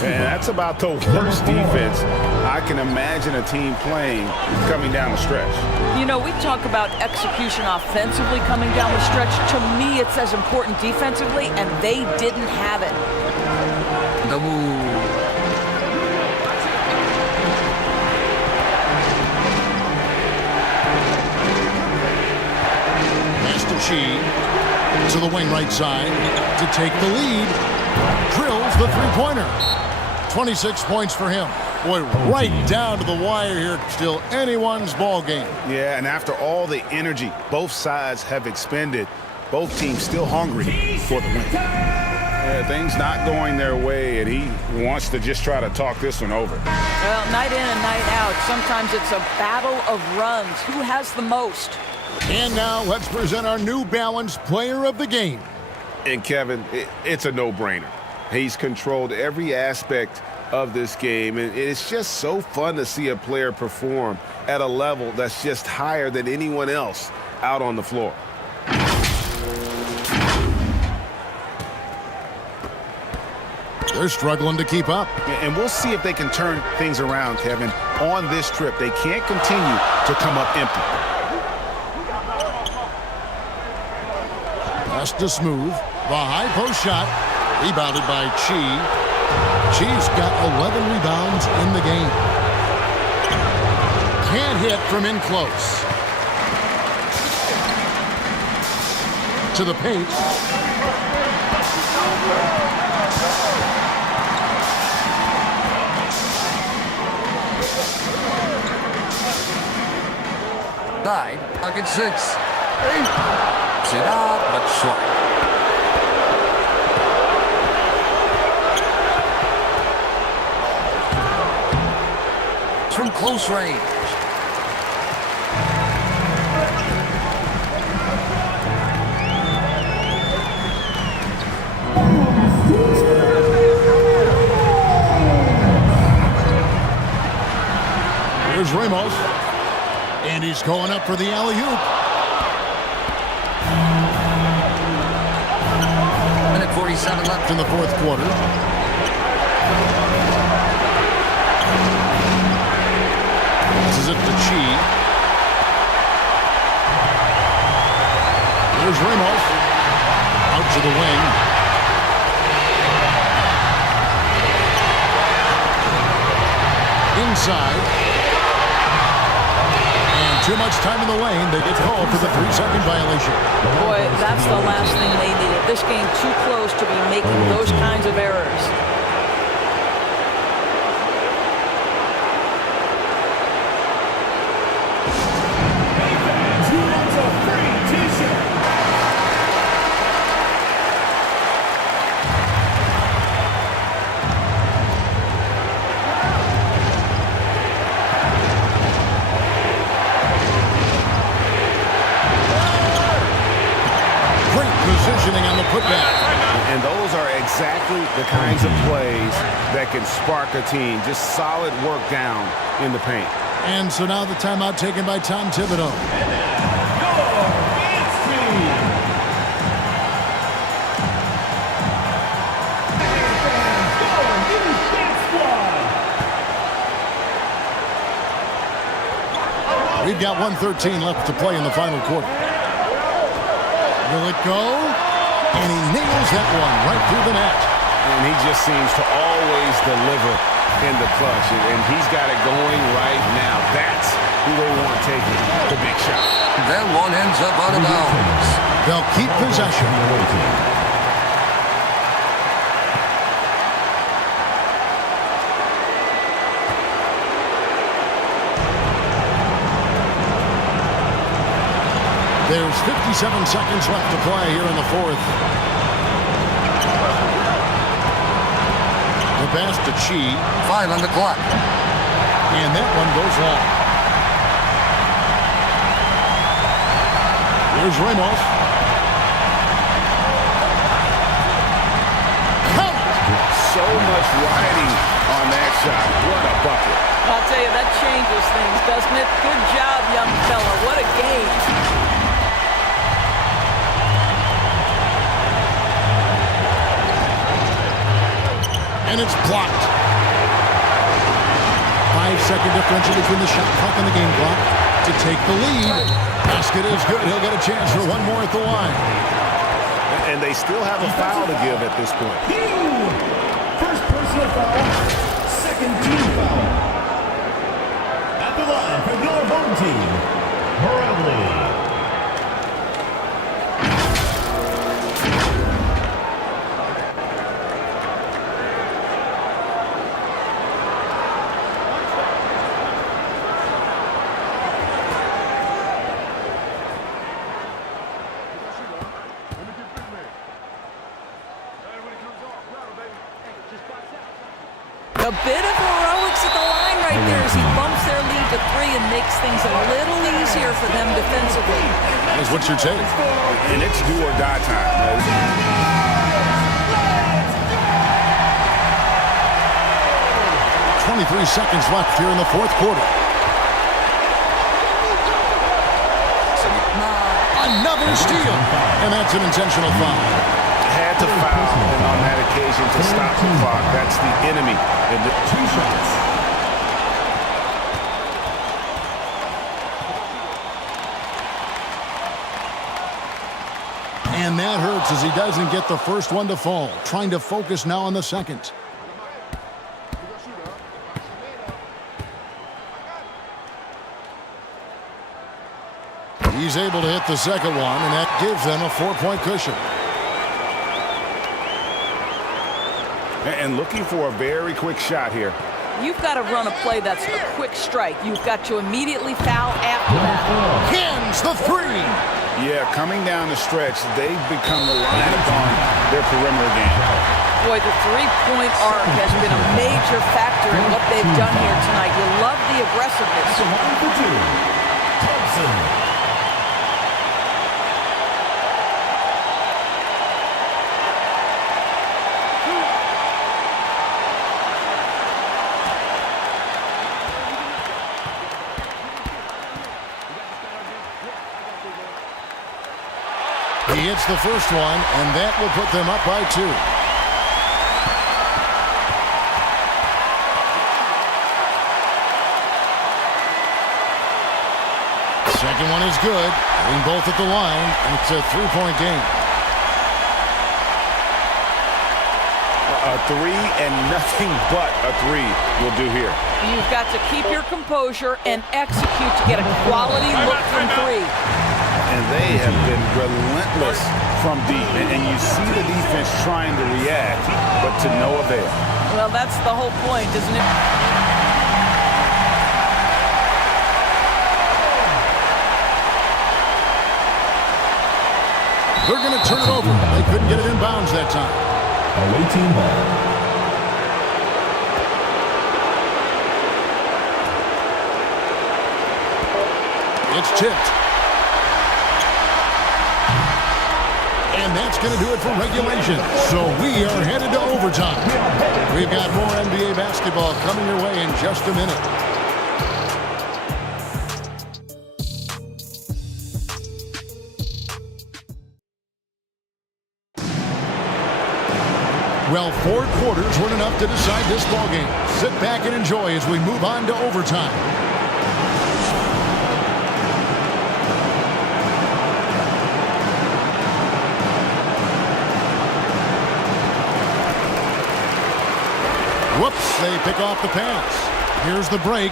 And that's about the worst defense I can imagine a team playing coming down the stretch. You know, we talk about execution offensively coming down the stretch. To me, it's as important defensively, and they didn't have it. To the wing right side to take the lead. Drills the three-pointer. 26 points for him. Boy, right down to the wire here. Still anyone's ball game. Yeah, and after all the energy both sides have expended, both teams still hungry for the win. Yeah, things not going their way, and he wants to just try to talk this one over. Well, night in and night out, sometimes it's a battle of runs. Who has the most? And now let's present our New Balance Player of the Game. And Kevin, it's a no-brainer. He's controlled every aspect of this game, and it's just so fun to see a player perform at a level that's just higher than anyone else out on the floor. They're struggling to keep up. And we'll see if they can turn things around, Kevin. On this trip, they can't continue to come up empty. Pass to Smooth. The high post shot. Rebounded by Chi. Chi's got 11 rebounds in the game. Can't hit from in close. To the paint. Pocket 6. Sit up, but short. From close range. Here's Ramos. And he's going up for the alley-oop. Minute 47 left in the fourth quarter. This is it to Chi. Here's Ramos. Out to the wing. Inside. And too much time in the lane. They get called for the 3-second violation. Boy, that's the last thing they needed. This game too close to be making those kinds of errors. Who wants a free t-shirt? Positioning on the putback. And those are exactly the kinds of plays that can spark a team. Just solid work down in the paint. And so now the timeout taken by Tom Thibodeau. We've got 1:13 left to play in the final quarter. Will it go? And he nails that one right through the net. And he just seems to always deliver in the clutch. And he's got it going right now. That's who they want taking the big shot. Then one ends up out of bounds. They'll keep possession. There's 57 seconds left to play here in the fourth. The pass to Chi. 5 on the clock. And that one goes long. Here's Ramos. Count! So much riding on that shot. What a bucket. I'll tell you, that changes things, doesn't it? Good job, young fella. What a game. And it's blocked. 5-second differential between the shot clock and the game clock to take the lead. Basket is good. He'll get a chance for one more at the line. And they still have a foul to give at this point. First personal foul, second team foul. At the line for your home team, Bradley. A bit of heroics at the line right there as he bumps their lead to 3 and makes things a little easier for them defensively. What's your take? And it's do or die time. 23 seconds left here in the fourth quarter. Another steal. And that's an intentional foul. Had to foul, and on that occasion to stop the clock. That's the enemy in the 2 shots. And that hurts as he doesn't get the first one to fall. Trying to focus now on the second. He's able to hit the second one, and that gives them a 4-point cushion. And looking for a very quick shot here. You've got to run a play that's a quick strike. You've got to immediately foul after that. Hands the 3. Yeah, coming down the stretch, they've become reliant upon their perimeter game. Boy, the three-point arc has been a major factor in what they've done here tonight. You love the aggressiveness. Thompson. hits the first one, and that will put them up by 2. Second one is good. Hitting both at the line, and it's a 3-point game. A 3 and nothing but a 3 will do here. You've got to keep your composure and execute to get a quality look from 3. And they have been relentless from deep. And you see the defense trying to react, but to no avail. Well, that's the whole point, isn't it? They're going to turn it over. They couldn't get it in bounds that time. Away team ball. It's tipped. And that's going to do it for regulation. So we are headed to overtime. We've got more NBA basketball coming your way in just a minute. Well, 4 quarters weren't enough to decide this ballgame. Sit back and enjoy as we move on to overtime. Whoops, they pick off the pass. Here's the break.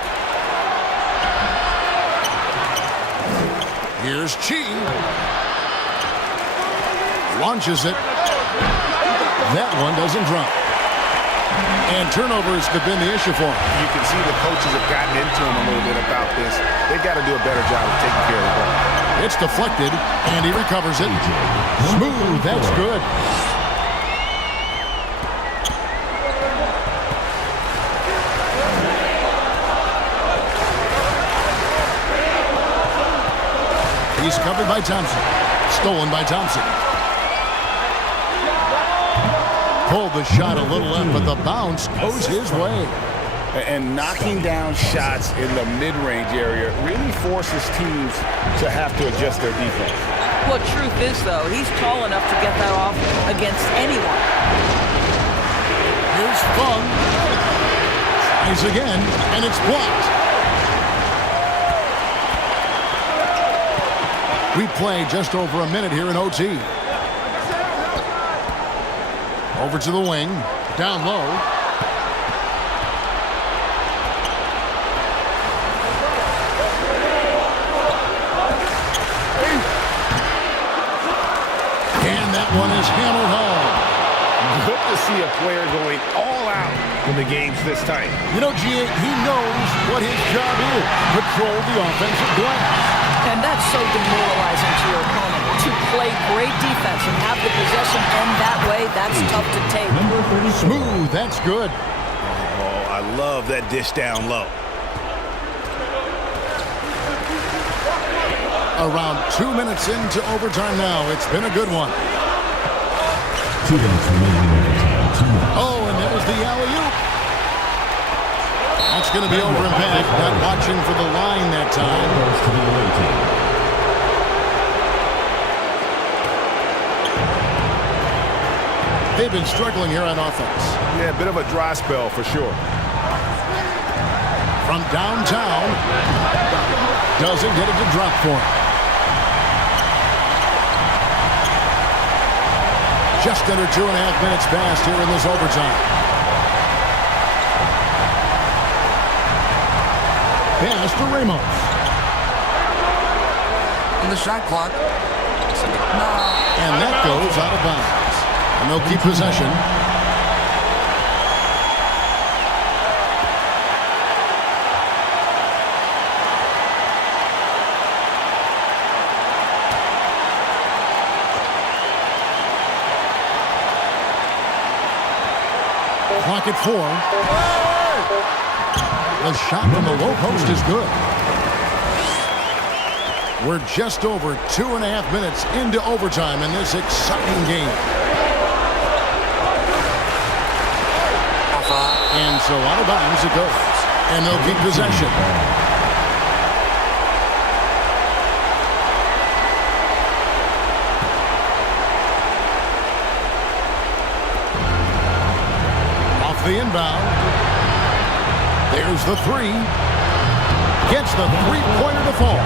Here's Chi. Launches it. That one doesn't drop. And turnovers have been the issue for him. You can see the coaches have gotten into him a little bit about this. They've got to do a better job of taking care of the ball. It's deflected, and he recovers it. Smooth, that's good. He's covered by Thompson. Stolen by Thompson. Pulled the shot a little left, but the bounce goes his way. And knocking down shots in the mid-range area really forces teams to have to adjust their defense. Well, truth is, though, he's tall enough to get that off against anyone. Here's Fung. Tries again, and it's blocked. We play just over a minute here in OT. Over to the wing, down low. And that one is hammered home. Good to see a player going all out when the game's this tight. You know, G, he knows what his job is. Control the offensive glass. And that's so demoralizing to your opponent. To play great defense and have the possession end that way, that's tough to take. Smooth, that's good. Oh, I love that dish down low. Around 2 minutes into overtime now. It's been a good one. 2 minutes remaining in overtime. Oh, and that was the alley-oop. That's going to be over and back. Not watching for the line that time. Goes to the away team. They've been struggling here on offense. Yeah, a bit of a dry spell for sure. From downtown, doesn't get it to drop for him. Just under 2.5 minutes passed here in this overtime. Pass to Ramos. On the shot clock. And that goes out of bounds. And they'll keep possession. Clock at 4. The shot from the low post is good. We're just over 2.5 minutes into overtime in this exciting game. And so out of bounds it goes. And they'll keep possession. the inbound. There's the three. Gets the three-pointer to fall.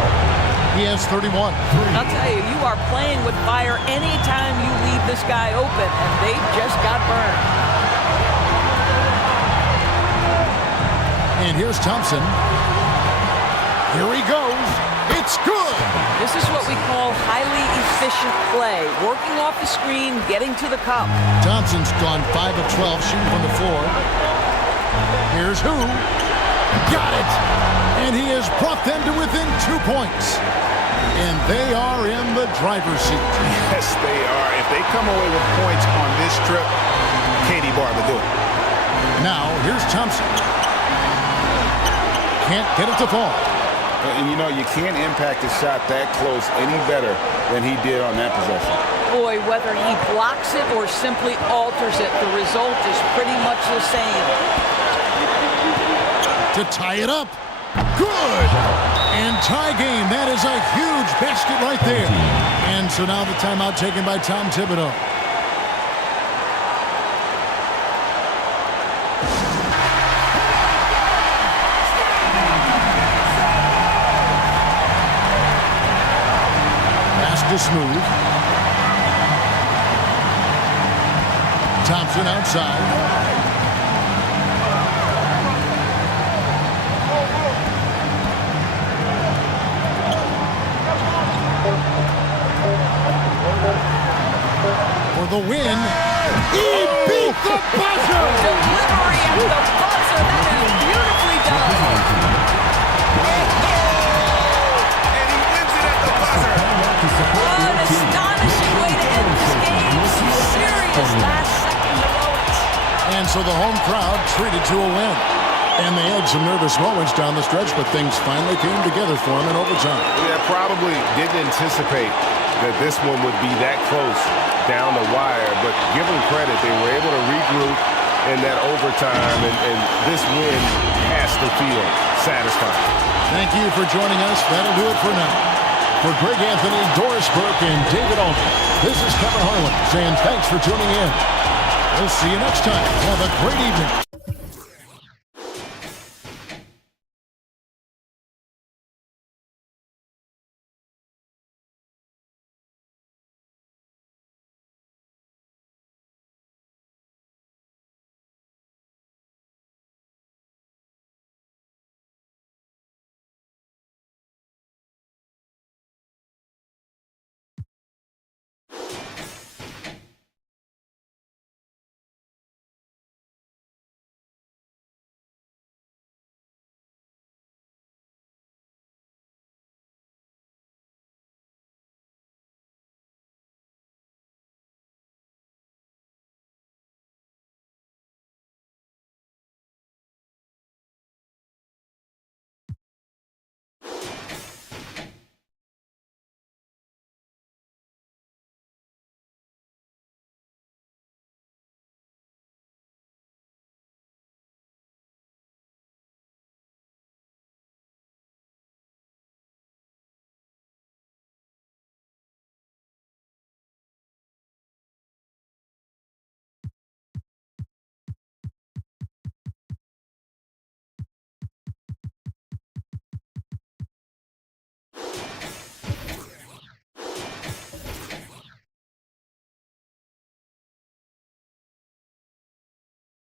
He has 31. I'll tell you, you are playing with fire anytime you leave this guy open, and they just got burned. And here's Thompson. Here he goes. It's good. This is what we call highly efficient play. Working off the screen, getting to the cup. Thompson's gone 5 of 12 shooting from the floor. Here's who. Got it. And he has brought them to within 2 points. And they are in the driver's seat. Yes, they are. If they come away with points on this trip, Katie Barr will do it. Now, here's Thompson. Can't get it to fall. And you know, you can't impact a shot that close any better than he did on that possession. Boy, whether he blocks it or simply alters it, the result is pretty much the same. To tie it up. Good. And tie game. That is a huge basket right there. And so now the timeout taken by Tom Thibodeau. Smooth. Thompson outside. For the win. He beat the buzzer. Delivery at the buzzer. That is beautifully done. An astonishing way to end this game. Some serious last-second heroics. And so the home crowd treated to a win. And they had some nervous moments down the stretch, but things finally came together for them in overtime. Yeah, probably didn't anticipate that this one would be that close down the wire, but give them credit. They were able to regroup in that overtime, and this win has to feel satisfying. Thank you for joining us. That'll do it for now. For Greg Anthony, Doris Burke, and David Alden, this is Kevin Harlan saying thanks for tuning in. We'll see you next time. Have a great evening.